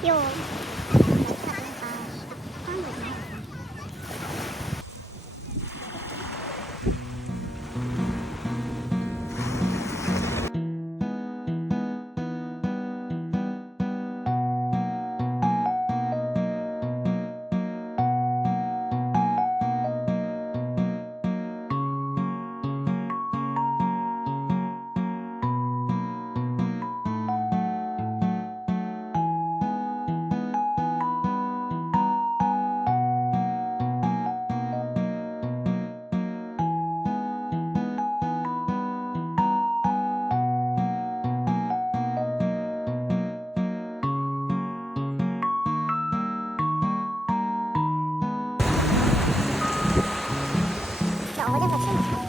귀여워.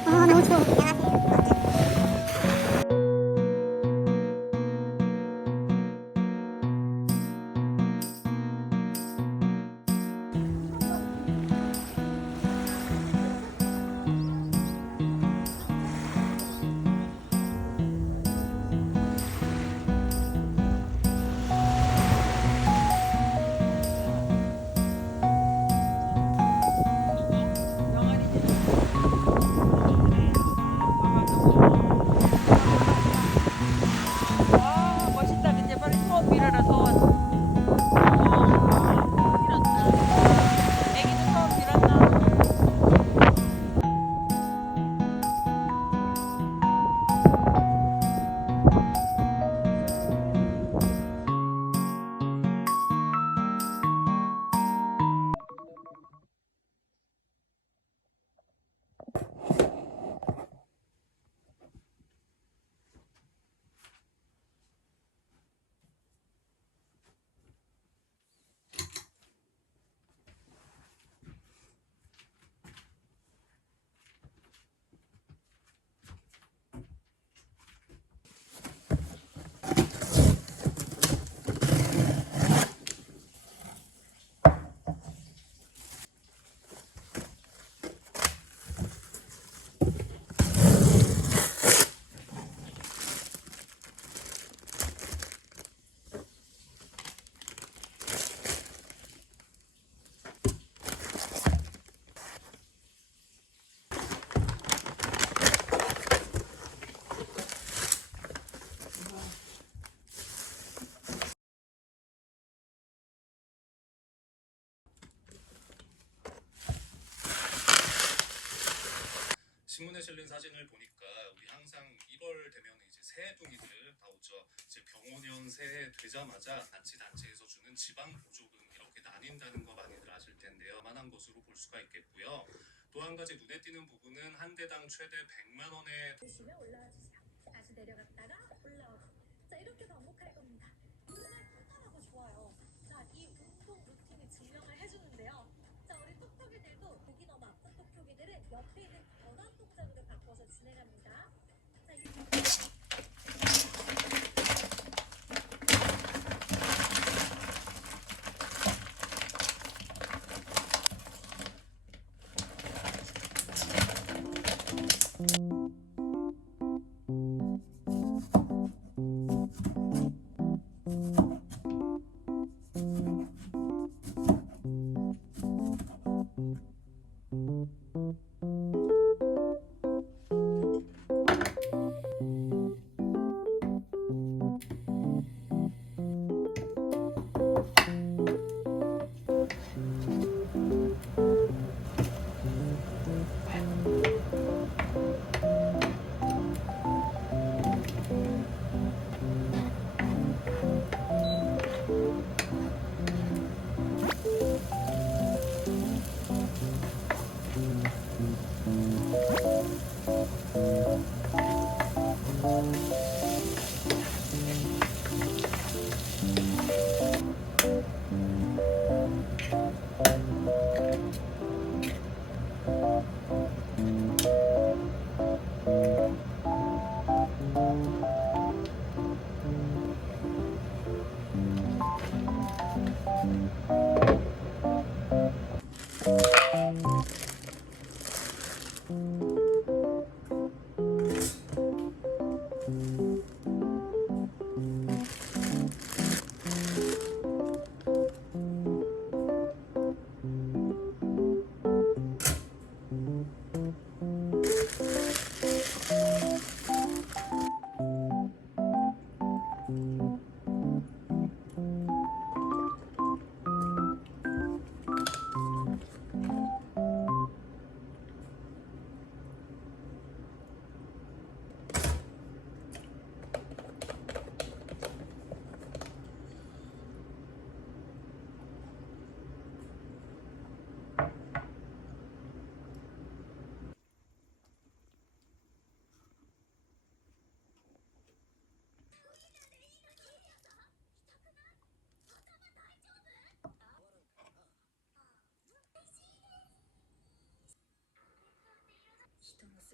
아, 너무 추워. 와 멋있다. 근데 빨리 소원 빌어라 소원. 빌었다. 애기도 소원 빌었나? 신문에 실린 사진을 보니까 우리 항상 1월 되면 이제 새해둥이들 나오죠. 이제 병원연 새해 되자마자 단체에서 주는 지방 보조금 이렇게 나뉜다는 거 많이들 아실 텐데요. 만한 것으로 볼 수가 있겠고요. 또 한 가지 눈에 띄는 부분은 한 대당 최대 100만 원의 보시면 올라와 주세요. 다시 내려갔다가 올라오고. 자, 이렇게 반복할 겁니다. 정말 간단하고 좋아요. 자, 이 운동 루틴이 증명을 해주는데요. 자, 우리 톡톡이들도 목이 너무 아픈 톡톡이들은 옆에 있는 변환 동작으로 바꿔서 진행합니다. 자,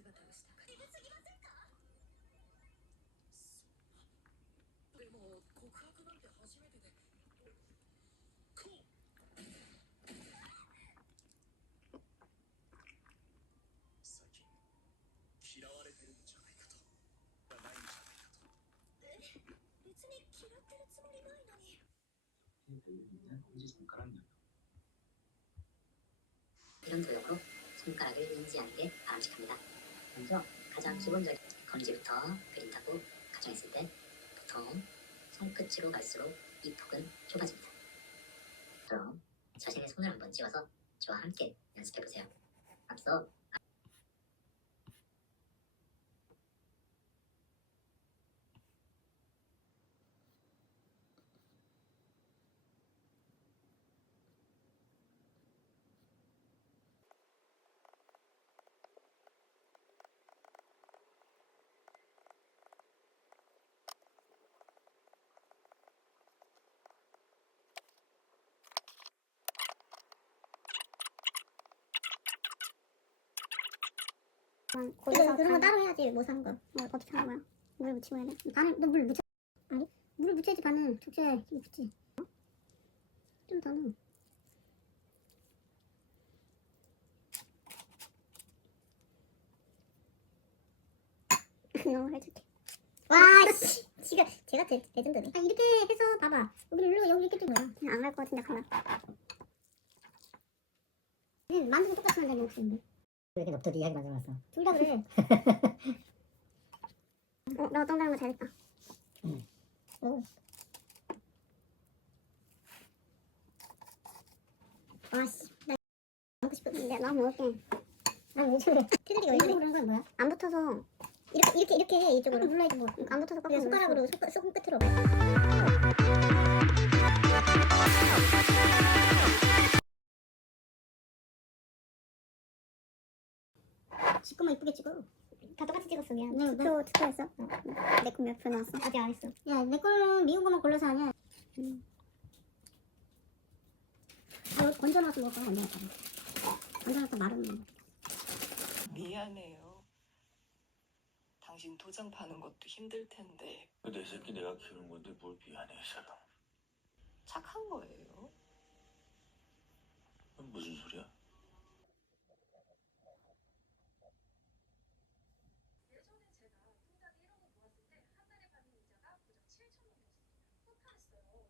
姿をしたか渋すぎませんか？でも告白なんて初めてでこう最近嫌われてるんじゃないかとないんじゃないかと別に嫌ってるつもりないのに。 이런 도구로 손가락을 인지하는 게 바람직합니다. 먼저 가장 기본적인 검지부터 그린다고 가정했을 때 보통 손끝으로 갈수록 이 폭은 좁아집니다. 그럼 자신의 손을 한번 찍어서 저와 함께 연습해보세요. 앞서 거기서 그런 거 따로 해야지. 뭐 산 거. 뭐 어떻게 하는 거야? 물 묻히고 해야 돼. 반은 너 물 묻혀. 아니 물을 묻혀야지. 반은 축제에 묻지. 어? 좀 더 넣어. 너무 해줄게. 와 씨. 지금 제가 레전드네. 아 이렇게 해서 봐봐. 여기 이렇게 좀 넣어. 그냥 안 갈 것 같은데 가나. 만두도 똑같이 만들면 혹시 왜 이렇게 넙더디하게 만들어놨어? 둘 다 그래. 너 어떤 거 잘했다. 응. 오. 와씨, 나 먹고 싶었는데 나 먹을게. 난 요즘에 테드리가 왜 그래? 그런 건 뭐야? 안 붙어서 이렇게 해 이쪽으로. 눌러야지 뭐. 안 붙어서 꽉. 손가락으로 손끝으로. 찍고만 이쁘게 찍어. 다 똑같이 찍었어. 미안. 네, 투표했어? 내 거 몇 표 나왔어? 아직 안 했어. 야, 내 거는 미운 거만 골라서 하냐? 아, 여기 건져놔서 먹을 거야. 건져놔서 마른 거. 미안해요. 당신 도장 파는 것도 힘들 텐데 내 새끼 내가 키우는 건데 뭘 미안해 이 사람. 착한 거예요. 무슨 소리야? 예전에 제가 통장에 1억을 모았을 때 한 달에 받는 이자가 고작 7,000원이었습니다. 폭탄했어요.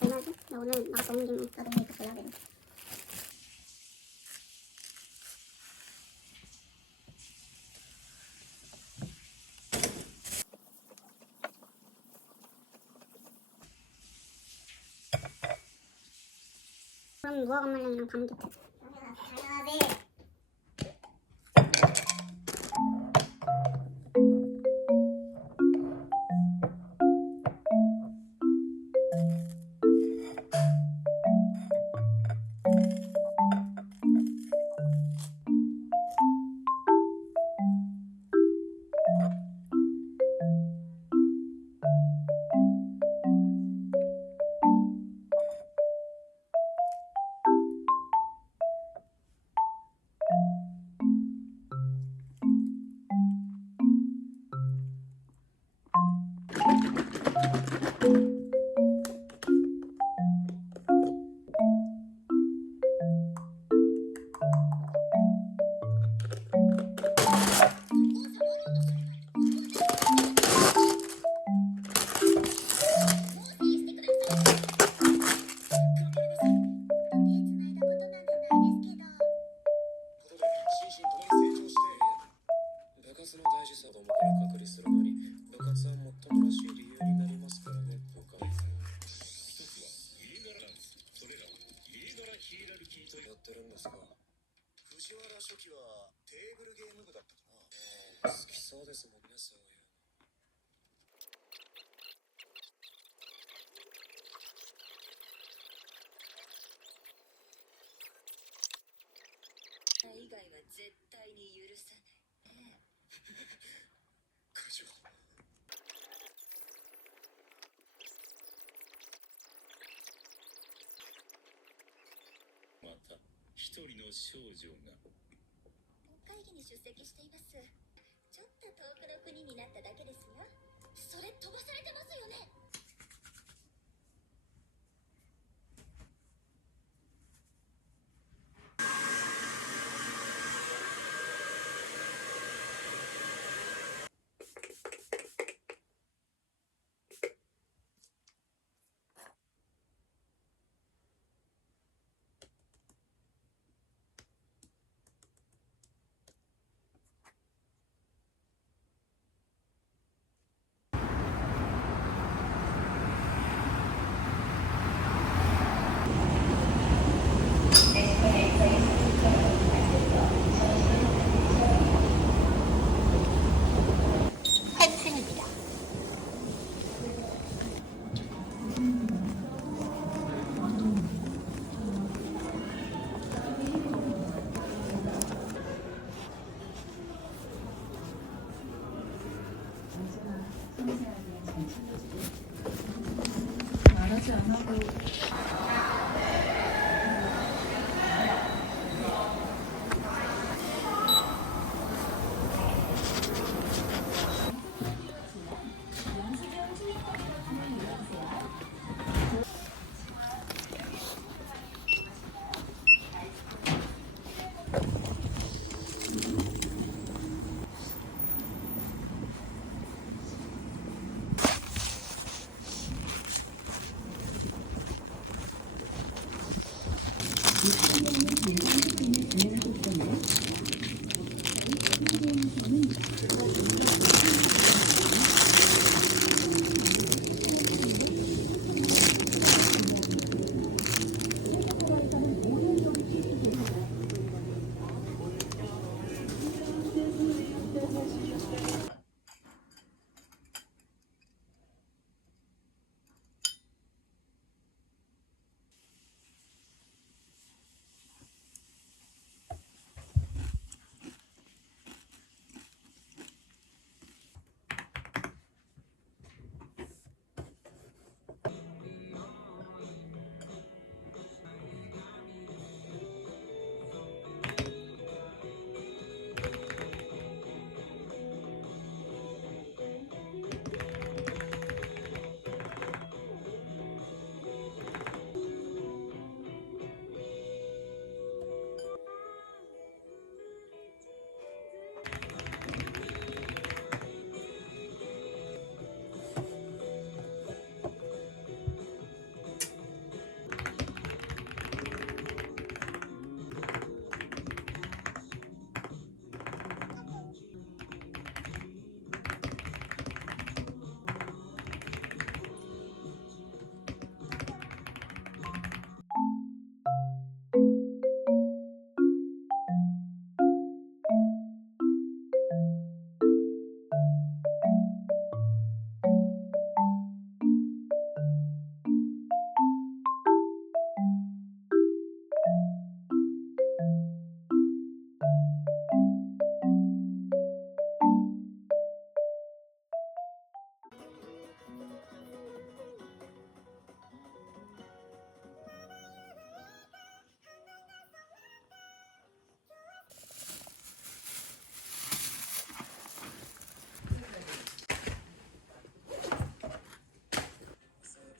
얼마지? 나 오늘 나 너무 좀 나도 이렇게 골라야 돼. 그럼 무화과 말랑이랑 밤도트. 당연하지. ヒエラルキーとやってるんですか。藤原初期はテーブルゲーム部だったかな。好きそうですもんね、そういうの。以外は絶対に許さないね。九条。また一人の少女が。会議に出席しています。ちょっと遠くの国になっただけですよ。それ飛ばされてますよね。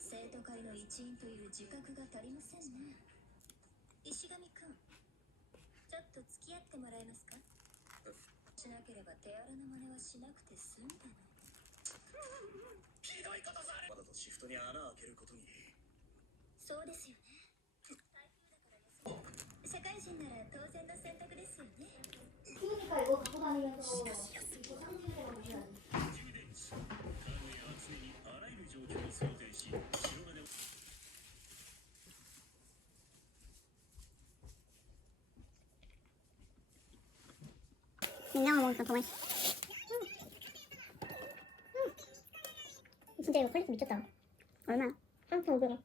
生徒会の一員という自覚が足りませんね。石上くん、ちょっと付き合ってもらえますか？しなければ手荒な真似はしなくて済んだの。ひどいことされ。わざとシフトに穴を開けることに。そうですよね。台風だから休み。社会人なら当然の選択ですよね。 그러니까 이거 갖고 다니면서 이거 常にあらゆる状況を想定し、白金を 냉장고 먹으니까 더 맛있어. 진짜 이거 퀄리티 미쳤다. 얼마야? 3,500원.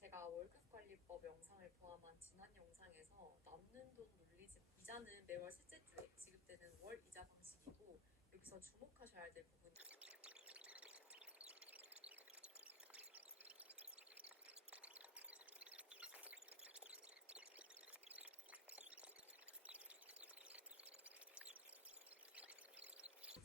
제가 월급관리법 영상을 포함한 지난 영상에서 남는 돈 놀리지 이자는 매월 셋째 주에 지급되는 월 이자 방식이고 여기서 주목하셔야 될 부분이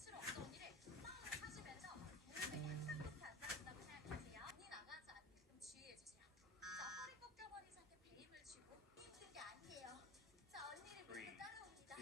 실제로 어떤 일에 마음을 하시면서 무릎에 약간 높이 앉아있다고 생각하세요. 눈이 나가지 않게 좀 주의해주세요. 자, 허리 꺾여버린 상태 배임을 쥐고 힘든 게 아니에요. 자, 언니를 믿고 따라옵니다.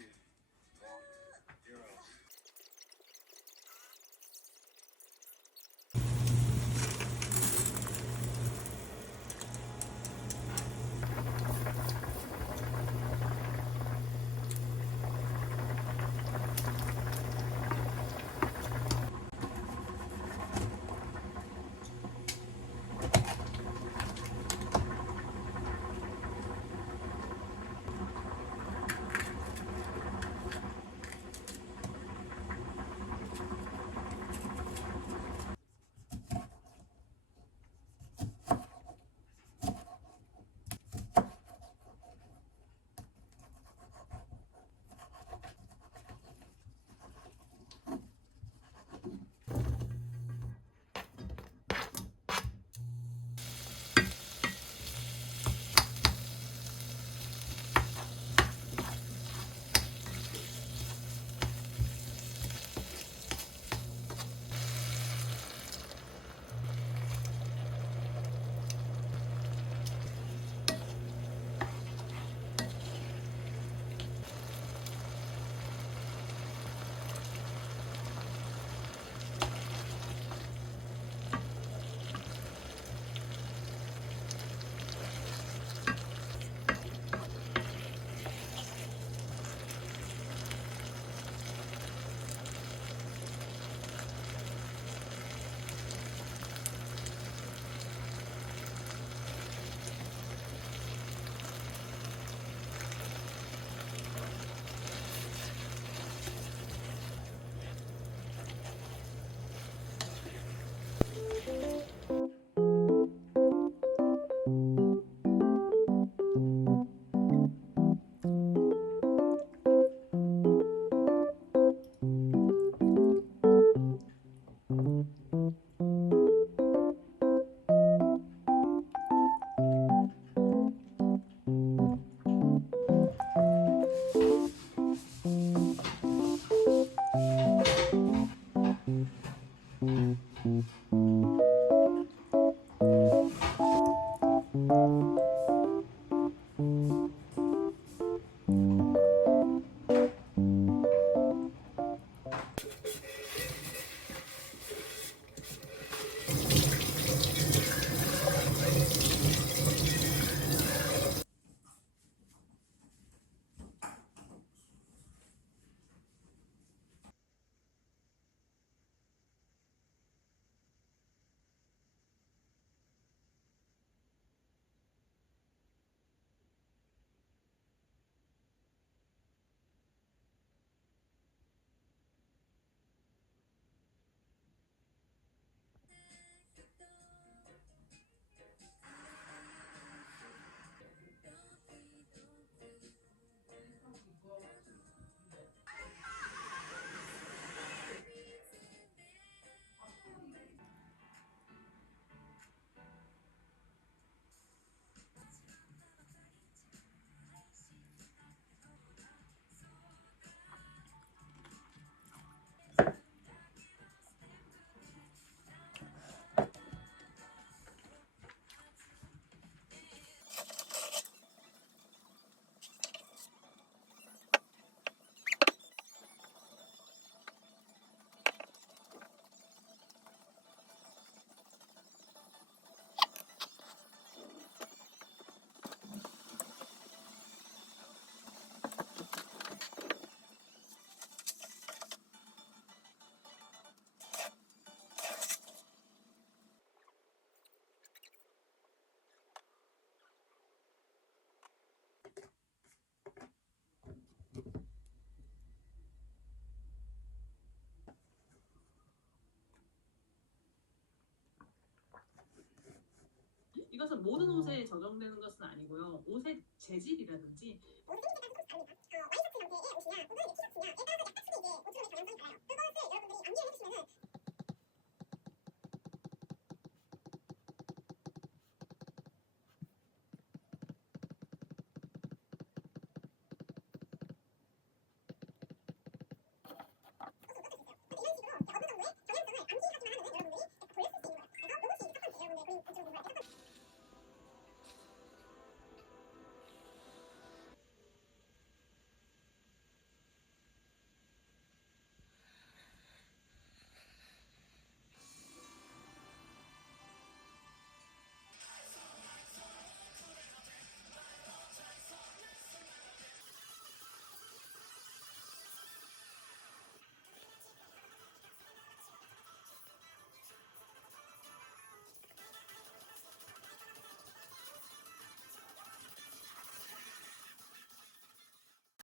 이것은 모든 옷에 적용되는 것은 아니고요. 옷의 재질이라든지 와이셔츠 형태의 옷이냐, 혹은 티셔츠냐, 에 따라서 약간 크게 이제 옷으로 경향성이 달라요. 그것을 여러분들이 암기를 해주시면은